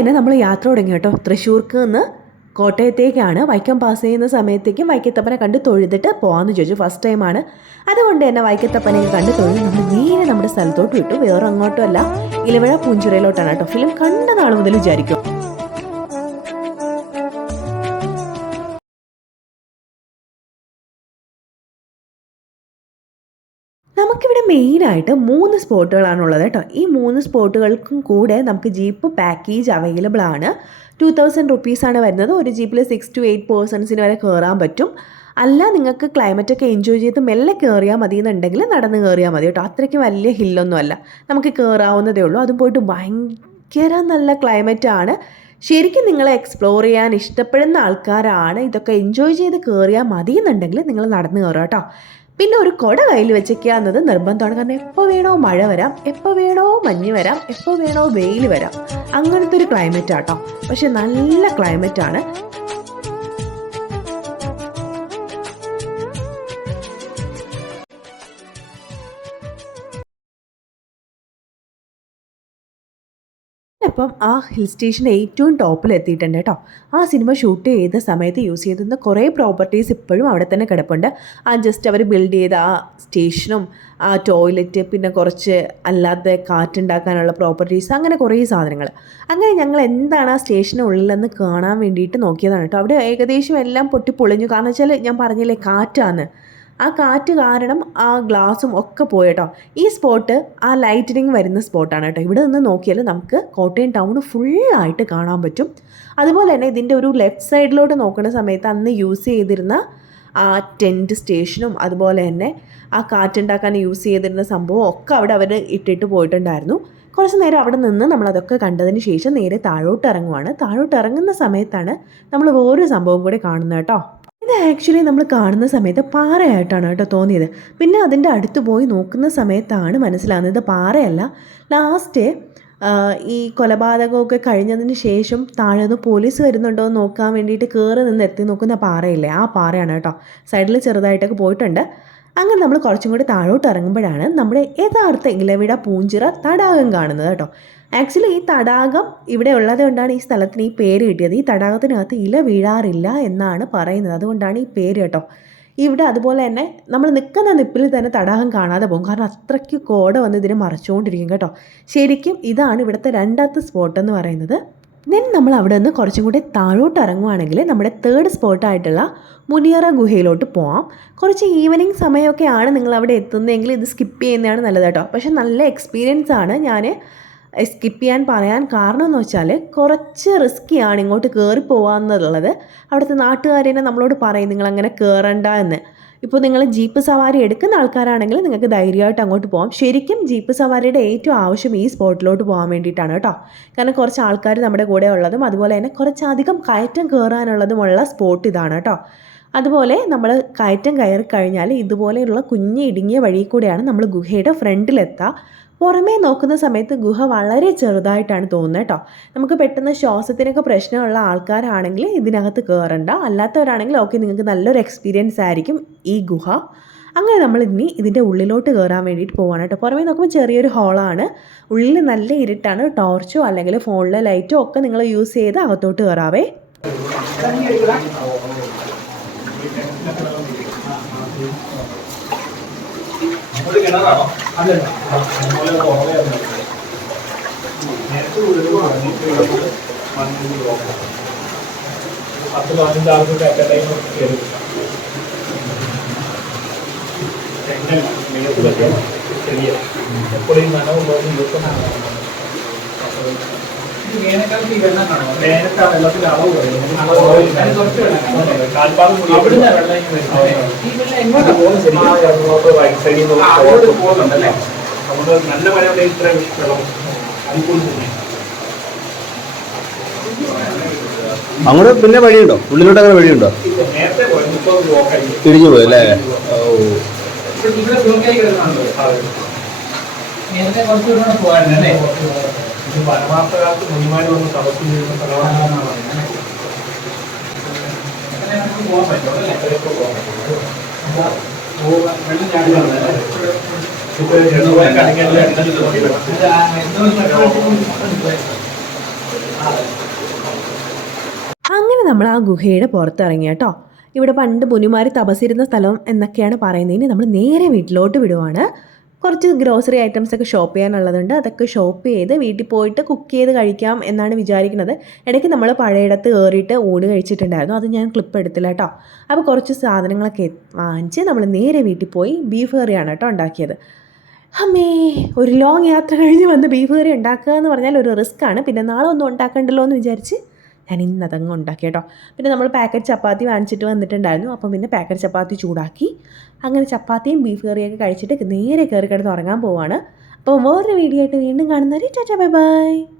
തന്നെ നമ്മൾ യാത്ര തുടങ്ങി കേട്ടോ. തൃശ്ശൂർക്ക് നിന്ന് കോട്ടയത്തേക്കാണ്. വൈക്കം പാസ് ചെയ്യുന്ന സമയത്തേക്കും വൈക്കത്തപ്പനെ കണ്ട് തൊഴുതിട്ട് പോകാമെന്ന് ചോദിച്ചു. ഫസ്റ്റ് ടൈമാണ്. അതുകൊണ്ട് തന്നെ വൈക്കത്തപ്പനെയൊക്കെ കണ്ട് തൊഴുത് നമ്മൾ നേരെ നമ്മുടെ സ്ഥലത്തോട്ട് വിട്ടു. വേറെ അങ്ങോട്ടും അല്ല, ഇലവഴ പൂഞ്ചിറയിലോട്ടാണ് കേട്ടോ. ഫിലിം കണ്ട നാൾ മുതൽ വിചാരിക്കും. നമുക്കിവിടെ മെയിനായിട്ട് 3 സ്പോട്ടുകളാണുള്ളത് കേട്ടോ. ഈ 3 സ്പോട്ടുകൾക്കും കൂടെ നമുക്ക് ജീപ്പ് പാക്കേജ് അവൈലബിൾ ആണ്. 2000 റുപ്പീസാണ് വരുന്നത്. ഒരു ജീപ്പിൽ 6 to 8 പേഴ്സൺസിന് വരെ കയറാൻ പറ്റും. അല്ല, നിങ്ങൾക്ക് ക്ലൈമറ്റൊക്കെ എൻജോയ് ചെയ്ത് മെല്ലെ കയറിയാൽ മതി എന്നുണ്ടെങ്കിൽ നടന്ന് കയറിയാൽ മതി കേട്ടോ. അത്രയ്ക്ക് വലിയ ഹില്ലൊന്നും അല്ല, നമുക്ക് കയറാവുന്നതേ ഉള്ളൂ. അതും പോയിട്ട് ഭയങ്കര നല്ല ക്ലൈമറ്റാണ്. ശരിക്കും നിങ്ങളെ എക്സ്പ്ലോർ ചെയ്യാൻ ഇഷ്ടപ്പെടുന്ന ആൾക്കാരാണ് ഇതൊക്കെ എൻജോയ് ചെയ്ത് കയറിയാൽ മതി എന്നുണ്ടെങ്കിൽ നിങ്ങൾ നടന്ന് കയറുക കേട്ടോ. പിന്നെ ഒരു കുട കയ്യിൽ വെച്ചേക്കുക എന്നത് നിർബന്ധമാണ്. കാരണം എപ്പോൾ വേണോ മഴ വരാം, എപ്പോൾ വേണോ മഞ്ഞ് വരാം, എപ്പോൾ വേണോ വെയിൽ വരാം. അങ്ങനത്തെ ഒരു ക്ലൈമറ്റ് ആട്ടോ. പക്ഷെ നല്ല ക്ലൈമറ്റാണ്. അപ്പം ആ ഹിൽ സ്റ്റേഷൻ്റെ ഏറ്റവും ടോപ്പിൽ എത്തിയിട്ടുണ്ട് കേട്ടോ. ആ സിനിമ ഷൂട്ട് ചെയ്ത സമയത്ത് യൂസ് ചെയ്തിരുന്ന കുറേ പ്രോപ്പർട്ടീസ് ഇപ്പോഴും അവിടെ തന്നെ കിടപ്പുണ്ട്. ജസ്റ്റ് അവർ ബിൽഡ് ചെയ്ത ആ സ്റ്റേഷനും ആ ടോയ്ലറ്റ്, പിന്നെ കുറച്ച് അല്ലാതെ കാറ്റുണ്ടാക്കാനുള്ള പ്രോപ്പർട്ടീസ്, അങ്ങനെ കുറേ സാധനങ്ങൾ. അങ്ങനെ ഞങ്ങൾ എന്താണ് ആ സ്റ്റേഷനുള്ളിലെന്ന് കാണാൻ വേണ്ടിയിട്ട് നോക്കിയതാണ് കേട്ടോ. അവിടെ ഏകദേശം എല്ലാം പൊട്ടിപ്പൊളിഞ്ഞു. കാരണം വെച്ചാൽ ഞാൻ പറഞ്ഞില്ലേ, കാറ്റാണ്. ആ കാറ്റ് കാരണം ആ ഗ്ലാസും ഒക്കെ പോയിട്ടോ. ഈ സ്പോട്ട് ആ ലൈറ്റനിങ് വരുന്ന സ്പോട്ടാണ് കേട്ടോ. ഇവിടെ നിന്ന് നോക്കിയാൽ നമുക്ക് കോട്ടയം ടൗൺ ഫുള്ളായിട്ട് കാണാൻ പറ്റും. അതുപോലെ തന്നെ ഇതിൻ്റെ ഒരു ലെഫ്റ്റ് സൈഡിലോട്ട് നോക്കുന്ന സമയത്ത് അന്ന് യൂസ് ചെയ്തിരുന്ന ആ ടെൻറ്റ് സ്റ്റേഷനും അതുപോലെ തന്നെ ആ കാറ്റുണ്ടാക്കാൻ യൂസ് ചെയ്തിരുന്ന സംഭവം ഒക്കെ അവിടെ അവർ ഇട്ടിട്ട് പോയിട്ടുണ്ടായിരുന്നു. കുറച്ച് നേരം അവിടെ നിന്ന് നമ്മളതൊക്കെ കണ്ടതിന് ശേഷം നേരെ താഴോട്ട് ഇറങ്ങുവാണ്. താഴോട്ട് ഇറങ്ങുന്ന സമയത്താണ് നമ്മൾ വേറൊരു സംഭവം കൂടി കാണുന്നത് കേട്ടോ. ഇത് ആക്ച്വലി നമ്മൾ കാണുന്ന സമയത്ത് പാറയായിട്ടാണ് കേട്ടോ തോന്നിയത്. പിന്നെ അതിൻ്റെ അടുത്ത് പോയി നോക്കുന്ന സമയത്താണ് മനസ്സിലാകുന്നത് ഇത് പാറയല്ല. ലാസ്റ്റ് ഈ കൊലപാതകമൊക്കെ കഴിഞ്ഞതിന് ശേഷം താഴെ നിന്ന് പോലീസ് വരുന്നുണ്ടോ എന്ന് നോക്കാൻ വേണ്ടിയിട്ട് കയറി നിന്ന് എത്തി നോക്കുന്ന പാറയില്ലേ, ആ പാറയാണ് കേട്ടോ. സൈഡിൽ ചെറുതായിട്ടൊക്കെ പോയിട്ടുണ്ട്. അങ്ങനെ നമ്മൾ കുറച്ചും കൂടി താഴോട്ട് ഇറങ്ങുമ്പോഴാണ് നമ്മുടെ യഥാർത്ഥ ഇലവിഴ പൂഞ്ചിറ തടാകം കാണുന്നത് കേട്ടോ. ആക്ച്വലി ഈ തടാകം ഇവിടെ ഉള്ളത് കൊണ്ടാണ് ഈ സ്ഥലത്തിന് ഈ പേര് കിട്ടിയത്. ഈ തടാകത്തിനകത്ത് ഇല വീഴാറില്ല എന്നാണ് പറയുന്നത്. അതുകൊണ്ടാണ് ഈ പേര് കേട്ടോ. ഇവിടെ അതുപോലെ തന്നെ നമ്മൾ നിൽക്കുന്ന നിപ്പിൽ തന്നെ തടാകം കാണാതെ പോകും. കാരണം അത്രയ്ക്ക് കോട വന്ന് ഇതിനെ മറച്ചുകൊണ്ടിരിക്കും കേട്ടോ. ശരിക്കും ഇതാണ് ഇവിടുത്തെ രണ്ടാമത്തെ സ്പോട്ട് എന്ന് പറയുന്നത്. ദെൻ നമ്മൾ അവിടെ നിന്ന് കുറച്ചും കൂടി താഴോട്ട് ഇറങ്ങുവാണെങ്കിൽ നമ്മുടെ 3rd സ്പോട്ടായിട്ടുള്ള മുനിയറ ഗുഹയിലോട്ട് പോകാം. കുറച്ച് ഈവനിങ് സമയമൊക്കെയാണ് നിങ്ങൾ അവിടെ എത്തുന്നതെങ്കിൽ ഇത് സ്കിപ്പ് ചെയ്യുന്നതാണ് നല്ലത് കേട്ടോ. പക്ഷെ നല്ല എക്സ്പീരിയൻസ് ആണ്. ഞാൻ സ്കിപ്പ് ചെയ്യാൻ പറയാൻ കാരണം എന്ന് വെച്ചാൽ കുറച്ച് റിസ്ക്കിയാണ് ഇങ്ങോട്ട് കയറി പോകാമെന്നുള്ളത്. അവിടുത്തെ നാട്ടുകാരെന്നെ നമ്മളോട് പറയും നിങ്ങളങ്ങനെ കയറണ്ട എന്ന്. ഇപ്പോൾ നിങ്ങൾ ജീപ്പ് സവാരി എടുക്കുന്ന ആൾക്കാരാണെങ്കിൽ നിങ്ങൾക്ക് ധൈര്യമായിട്ട് അങ്ങോട്ട് പോകാം. ശരിക്കും ജീപ്പ് സവാരിയുടെ ഏറ്റവും ആവശ്യം ഈ സ്പോട്ടിലോട്ട് പോകാൻ വേണ്ടിയിട്ടാണ് കേട്ടോ. കാരണം കുറച്ച് ആൾക്കാർ നമ്മുടെ കൂടെ ഉള്ളതും അതുപോലെ തന്നെ കുറച്ചധികം കയറ്റം കയറാനുള്ളതുമുള്ള സ്പോട്ട് ഇതാണ് കേട്ടോ. അതുപോലെ നമ്മൾ കയറ്റം കയറി കഴിഞ്ഞാൽ ഇതുപോലെയുള്ള കുഞ്ഞ് ഇടുങ്ങിയ വഴി കൂടെയാണ് നമ്മൾ ഗുഹയുടെ ഫ്രണ്ടിലെത്തുക. പുറമേ നോക്കുന്ന സമയത്ത് ഗുഹ വളരെ ചെറുതായിട്ടാണ് തോന്നുന്നത് കേട്ടോ. നമുക്ക് പെട്ടെന്ന് ശ്വാസത്തിനൊക്കെ പ്രശ്നമുള്ള ആൾക്കാരാണെങ്കിൽ ഇതിനകത്ത് കയറണ്ട. അല്ലാത്തവരാണെങ്കിൽ ഓക്കെ, നിങ്ങൾക്ക് നല്ലൊരു എക്സ്പീരിയൻസ് ആയിരിക്കും ഈ ഗുഹ. അങ്ങനെ നമ്മൾ ഇനി ഇതിൻ്റെ ഉള്ളിലോട്ട് കയറാൻ വേണ്ടിയിട്ട് പോവാണ് കേട്ടോ. പുറമേ നോക്കുമ്പോൾ ചെറിയൊരു ഹോളാണ്. ഉള്ളിൽ നല്ല ഇരുട്ടാണ്. ടോർച്ചോ അല്ലെങ്കിൽ ഫോണിലെ ലൈറ്റോ ഒക്കെ നിങ്ങൾ യൂസ് ചെയ്ത് അകത്തോട്ട് കയറാവേ. കിണറാണോ? അല്ലല്ല, നേരത്തെ 10-15 ആൾക്ക് അറ്റ് ടൈം കയറി ചെറിയ എപ്പോഴും നനവുള്ളതും വേനൽക്കാലത്ത് ഈ വെള്ളം കാണോ? വേനൽക്കാലം വെള്ളത്തിന്റെ അളവ് കാൽപ്പാടും അവിടുന്ന് വെള്ളം ഈ വെള്ളം എങ്ങോട്ടാ പോകുന്നത്? റൈറ്റ് സൈഡിൽ നിന്ന് പോകുന്നുണ്ടല്ലേ. അതുകൊണ്ട് നല്ല മഴയുടെ ഇത്ര വെള്ളം അതിക്കൂടി തന്നെ. അങ്ങോട്ട് പിന്നെ വഴിയുണ്ടോ? ഉള്ളിലോട്ട് അങ്ങനെ വഴിയുണ്ടോ? നേരത്തെ ഇടിഞ്ഞു പോയി അല്ലേ? ഇവിടെ ബ്ലോക്കായി കിടക്കുന്നുണ്ടോ? നേരത്തെ കുറച്ചുകൂടെ പോകാനല്ലേ. ഇത് പരമാർത്ഥകാലത്ത് മുനിമാര് വന്ന് തപസ് ചെയ്യുന്ന സ്ഥലമാണെന്നാണ് പറയുന്നത്. അങ്ങനെ നമുക്ക് പോകാൻ പറ്റും അല്ലേ? എപ്പോൾ പോകാൻ പറ്റും. വെള്ളം ചാടുകയാണല്ലേ. ഇപ്പോൾ കളിക്കാനുള്ള അങ്ങനെ നമ്മൾ ആ ഗുഹയുടെ പുറത്തിറങ്ങി കേട്ടോ. ഇവിടെ പണ്ട് മുനിമാർ തപസ്സിരുന്ന സ്ഥലം എന്നൊക്കെയാണ് പറയുന്നത്. ഇനി നമ്മൾ നേരെ വീട്ടിലോട്ട് വിടുവാണ്. കുറച്ച് ഗ്രോസറി ഐറ്റംസ് ഒക്കെ ഷോപ്പ് ചെയ്യാനുള്ളതുണ്ട്. അതൊക്കെ ഷോപ്പ് ചെയ്ത് വീട്ടിൽ പോയിട്ട് കുക്ക് ചെയ്ത് കഴിക്കാം എന്നാണ് വിചാരിക്കുന്നത്. ഇടയ്ക്ക് നമ്മൾ പഴയിടത്ത് കയറിയിട്ട് ഊണ് കഴിച്ചിട്ടുണ്ടായിരുന്നു. അത് ഞാൻ ക്ലിപ്പ് എടുത്തില്ല കേട്ടോ. അപ്പോൾ കുറച്ച് സാധനങ്ങളൊക്കെ വാങ്ങിച്ച് നമ്മൾ നേരെ വീട്ടിൽ പോയി ബീഫ് കറിയാണ് കേട്ടോ ഉണ്ടാക്കിയത്. അമ്മേ, ഒരു ലോങ് യാത്ര കഴിഞ്ഞ് വന്ന് ബീഫ് കറി ഉണ്ടാക്കുക എന്ന് പറഞ്ഞാൽ ഒരു റിസ്ക്കാണ്. പിന്നെ നാളെ ഒന്നും ഉണ്ടാക്കണ്ടല്ലോ എന്ന് വിചാരിച്ച് ഞാൻ ഇന്ന് അതങ്ങ് ഉണ്ടാക്കി കേട്ടോ. പിന്നെ നമ്മൾ പാക്കറ്റ് ചപ്പാത്തി വാങ്ങിച്ചിട്ട് വന്നിട്ടുണ്ടായിരുന്നു. അപ്പം പിന്നെ പാക്കറ്റ് ചപ്പാത്തി ചൂടാക്കി അങ്ങനെ ചപ്പാത്തിയും ബീഫ് കറിയൊക്കെ കഴിച്ചിട്ട് നേരെ കയറി കിടന്ന് ഉറങ്ങാൻ പോവാണ്. അപ്പോൾ വേറൊരു വീഡിയോ ആയിട്ട് വീണ്ടും കാണുന്നവരെ ടാറ്റാ ബൈ ബൈ.